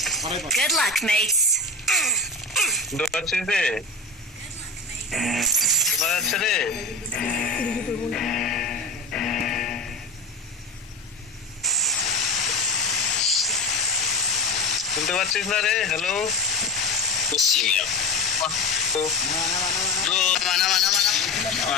Good luck, mates. দৌড়াচ্ছিস রে, দৌড়াচ্ছে রে। শুনতে পাচ্ছিস না রে? হ্যালো,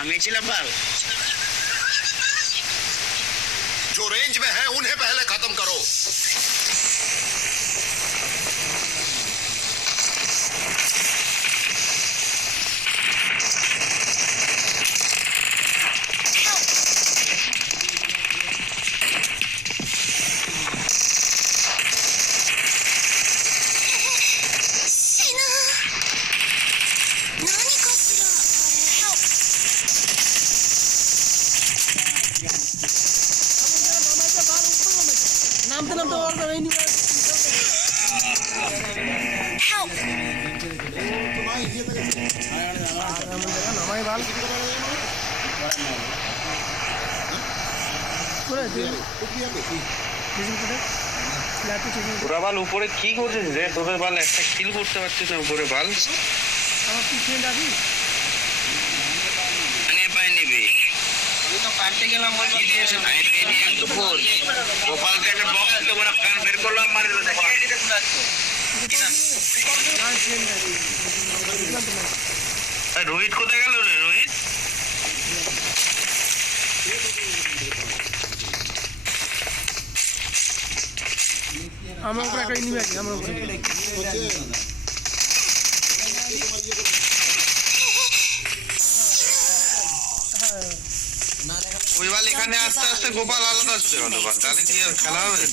আমি ছিলাম পাল। जो रेंज में है उन्हें पहले खत्म करो। নামতে নামতে ওর এই নিয়ে Help! নামাই ভাল করে দিয়ে ওরা বাল উপরে কি করছিস রে? তোদের বাল একটা কিল করতে পারছিস না উপরে বাল। আমার কি ফ্রেন্ড আছি পায়ে নিবি পারতে গেলাম গোপালকে একটা বক্স দেবো না, কান বের করলাম মারি রোহিত কোথায় গেল রে? রোহিত আমার উপরে একটা এনিমি আছে আমার উপরে ওই বাল এখানে আস্তে আস্তে গোপাল আলাদা আসতে হলো বাল, তাহলে কি আর খেলা হবে?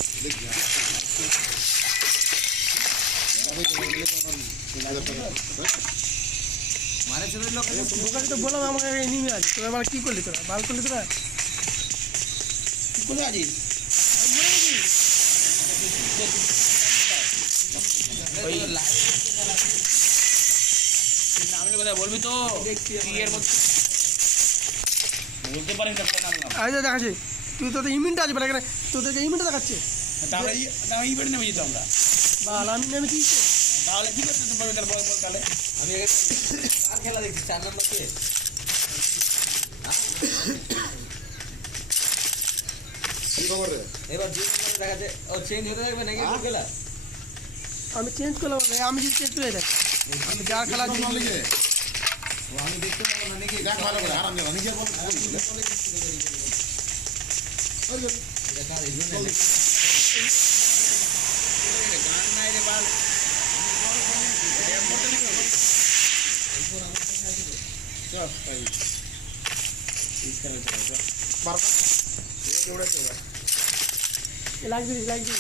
দোকানে তো বললাম আমাকে এনিমি আছে, তোরা আবার কি করলি? তোরা বাল করলি? তোরা কি করে আছিস? বলবি তো বলতে পারিস না দেখাচ্ছি তুই তোদের ইমিনটা আছে বলে তোদেরকে ইমিনটা দেখাচ্ছে ইভেন্ট নেমে যেত আমরা বাল আমি নেমে দিয়েছি তাহলে কি করতে পারবে? তার বল তাহলে আমি খেলা দেখছি 4 নম্বরকে এবার যে নম্বরে দেখাচ্ছে ও চেঞ্জ হতে থাকবে নাকি খেলা? আমি চেঞ্জ করলাম, আমি যদি চেঞ্জ করে দেখ আমি যা খেলা লিখে আমি দেখতে পাবো না নাকি? দেখ ভালো করে আরাম যাবে নাকি বল দেখা এই জন্য গান নাই রে বাল চল ভাই ইস করে চল মারবা এই দৌড়ে চল লাগবে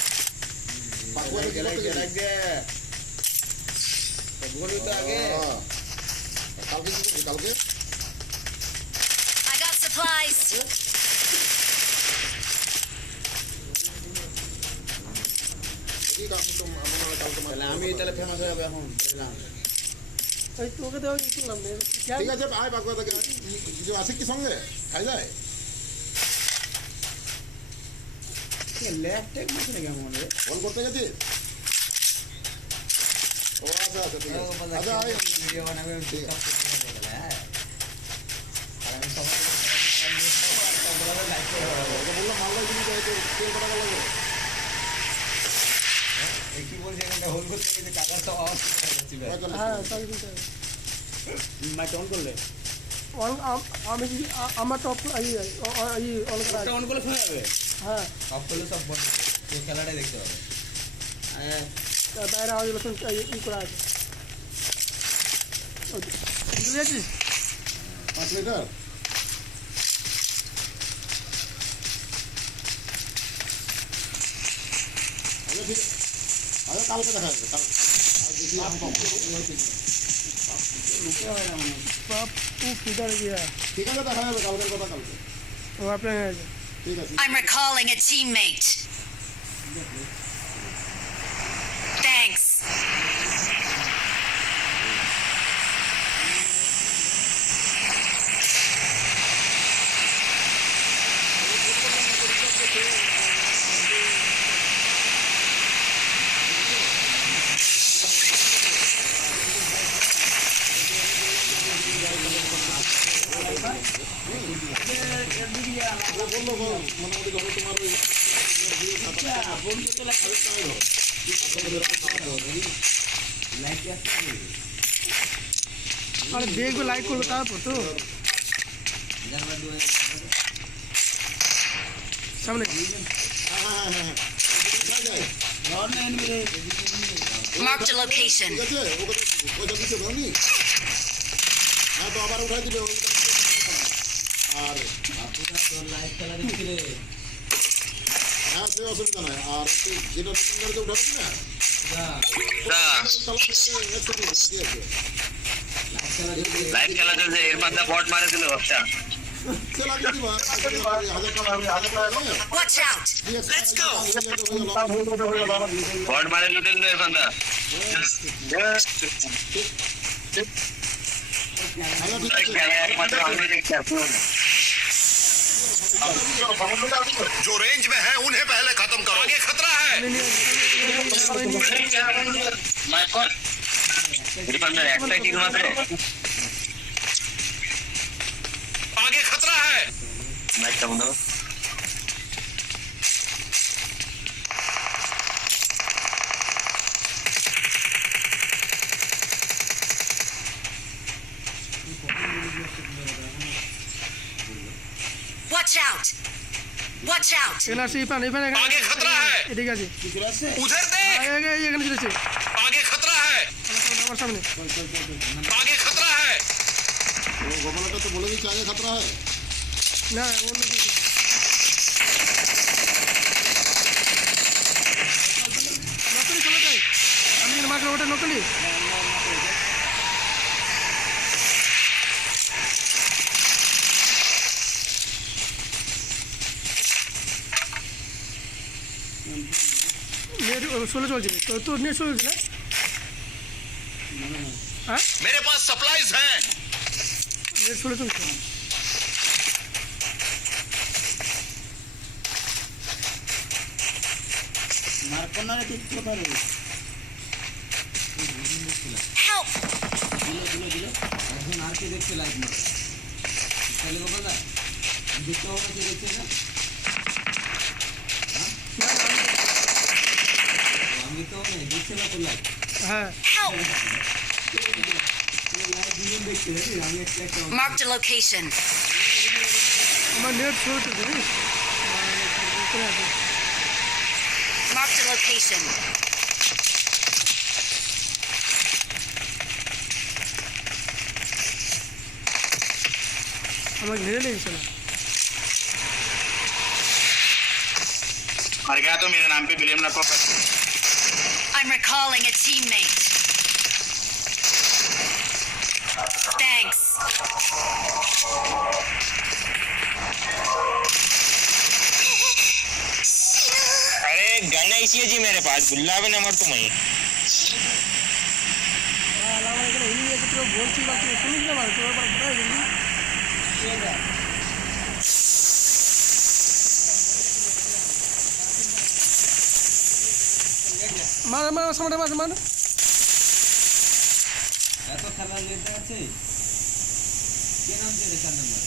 পাকুয়া লাগ দে বলি তো আগে কালকে I got supplies. আমি তাহলে ফেমাস হয়ে যাবে এখন বুঝলাম। তোকে দেওয়া শুনলাম ঠিক আছে আয় পাকুয়া থেকে কিছু আছে কি সঙ্গে খাই যায় ল্যাপটপ বসে না কেমন রে ফোন করতে গেছিস? ও আচ্ছা আচ্ছা ঠিক আছে আচ্ছা আয় ভিডিও বানাবে ঠিক আছে হ্যাঁ আর আমি সবাই বললাম মালদা জিনিস তেল কটা লাগবে কি বলছে এটা হোল করতে গেছে কাগজ সব আওয়াজ করতে হ্যাঁ সব দিতে মাইক অন করলে আমি আমার টপ অন করলে শোনা যাবে হ্যাঁ অফ করলে সব বন্ধ তো খেলাটাই দেখতে হবে বাইরে আওয়াজ শুনতে ই করা আছে বুঝতে পারছিস 5 লিটার আরে কালকে দেখা যাবে কাল দেখি আমি लुके हुए ना बापू किधर गया ঠিক আছে দেখা যাবে কালকের কথা কালকে वो अपने ঠিক আছে I'm recalling a teammate. Thanks. আরে দেখবে লাইক করবে তারপর তো সামনে Marked a location. ঠিক আছে ওকে ওই দিচ্ছে ভাঙি না তো আবার উঠাই দিবে আর হ্যাঁ সে অসুবিধা নাই আর যেটা নতুন গাড়িতে উঠাবি না লাইভ খেলা চলছে এরপর দা বট মারে দিল একটা সে লাগিয়ে দিবা 1000 টাকা Watch out. Let's go. বট মারে লুটে দিল এরপর দা খেলা একমাত্র আমি দেখতে আসবো जो रेंज में है उन्हें पहले खत्म करो आगे खतरा है মাইকল এরপর দা একটা কিল মাত্র आगे खतरा है মাইকটা বন্ধ Watch out. Watch out. এখানে আসছে এখানে आगे खतरा है এদিকে আছে उधर देख এখানে চলেছে आगे खतरा है আমার সামনে आगे खतरा है গোপালটা তো বলে দিচ্ছে আগে খতরা হয় না অন্য কিছু নকলি চলে যায় আমি মাকে ওটা নকলি নেট 16 চলছে তো তোর নেট 16 চলছে না হ্যাঁ मेरे पास सप्लाईज हैं নেট 16 চলছে Help. হ্যাঁ Help. Marked a location. আমার নেট 16 চলছে জানিস Marked a location. আমার ঘিরে লেগেছে না मर गया तो मेरे नाम पे विलियम ना पकड़ I'm recalling a teammate. Thanks. अरे गन ऐसी है जी मेरे पास गुल्ला भी नंबर तुम्हें আমার এখানে হিলি আছে তো বলছি বা তুই শুনিস না মানে তোর আবার কোথায় গেলি মার মার সামনে মার মার এত খেলা লেতে আছে কে নাম রে চার নাম্বার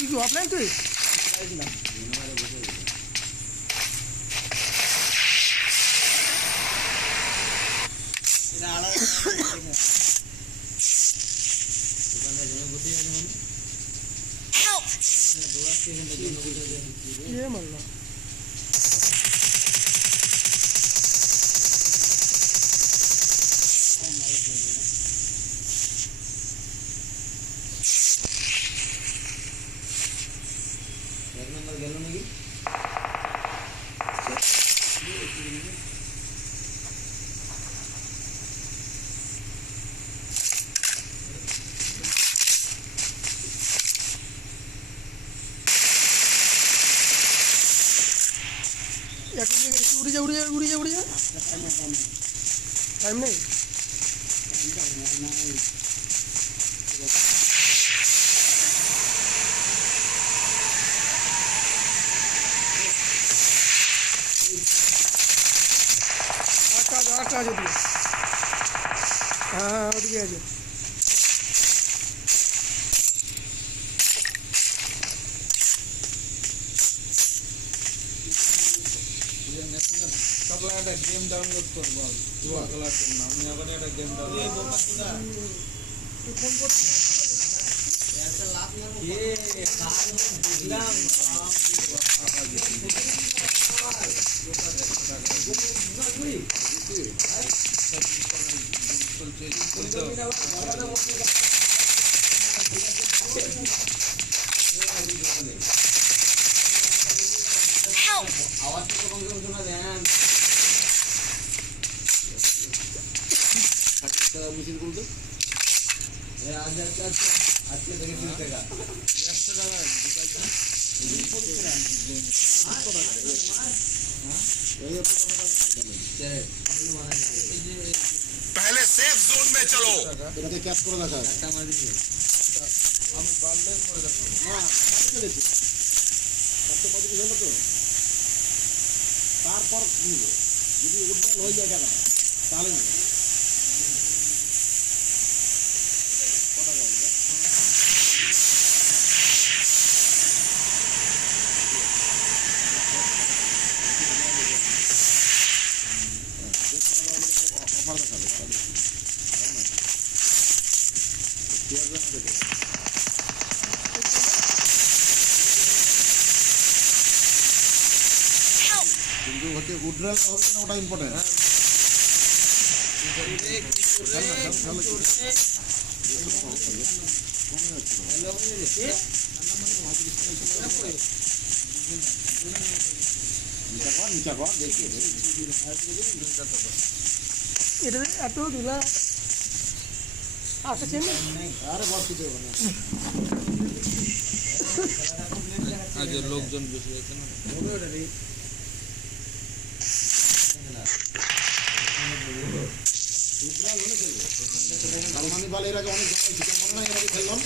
তুই অফলাইন তুই এটা আলাদা Help. এ মারলো এক নাম্বার গেল নাকি উড়ে যা উড়ে যা উড়ে যা উড়ে যা টাইম নেই আর কাজ ওদিকে হ্যাঁ ওদিকে আছে সকালে একটা গেম ডাউনলোড করবো জুয়া খেলার জন্য আমি এখন একটা গেম ডাউনলোড Help! पहले सेफ जोन में चलो এটাকে ক্যাচ করে দেখা আমি পারলে করে দেবো না চালু করেছি 735 হলো তো তারপর নিব যদি উদ্ধার হয়ে যায় টাকা তাহলে নিব কটা গেল অফার দেখাবে Help! কিন্তু হচ্ছে উড্রাল হবে না ওটা ইম্পর্টেন্ট এটা এত দিলা আচ্ছা চেন আরে বস কিছু হবে না আজ লোকজন বেশি আছে না সালমানি বাল এর আগে অনেক জমাই ছিল মনে নাই এর আগে খেললাম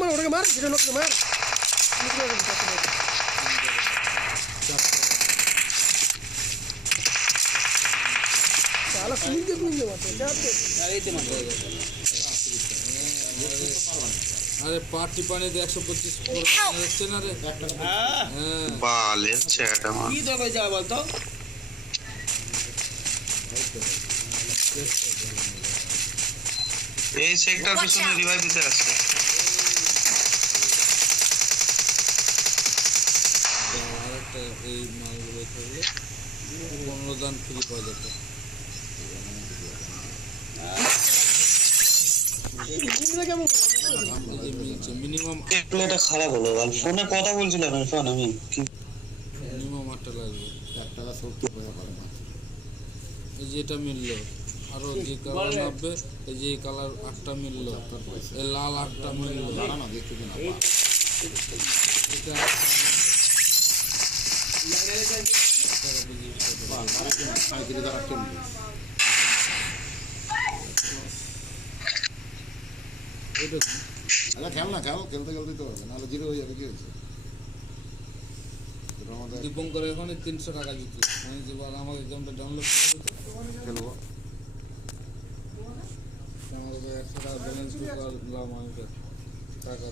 মার ওটাকে মার যেটা লোককে মার చాలా స్పీడ్ ఉంది আরে পার্টি পানিতে 125 যাচ্ছে না রে হ্যাঁ বালের ছেটা মা কি দরকার যাওয়া বলতো এই সেক্টর পিছনে রিভাইভ দিতে আসছে আরেকটা এই মালগুলো থাকলে 15 দান ফ্রি পাওয়া যেত কেমন এই যে মিলছে মিনিমাম প্লেটা খারাপ হলো আর ফোনে কথা বলছিলাম এখন আমি মিনিমাম 8টা লাগবে 1 টাকা 70 পয়সা পারে না এই যে এটা মিললো আরো যে কালার নামবে এই যে কালার 8টা মিললো এই লাল 8টা মিললো দাঁড়া না দেখতে দিন এটা এটা আচ্ছা খেল না খেল খেলতে খেলতে তো হবে নাহলে জিরো হয়ে যাবে কি হয়েছে আমাদের দীপঙ্কর এখন 300 টাকা দিতে আমি যে বল আমাকে গেমটা ডাউনলোড করে দিতে খেলবো আমাকে 100 টাকা ব্যালেন্স করলাম আমি টাকা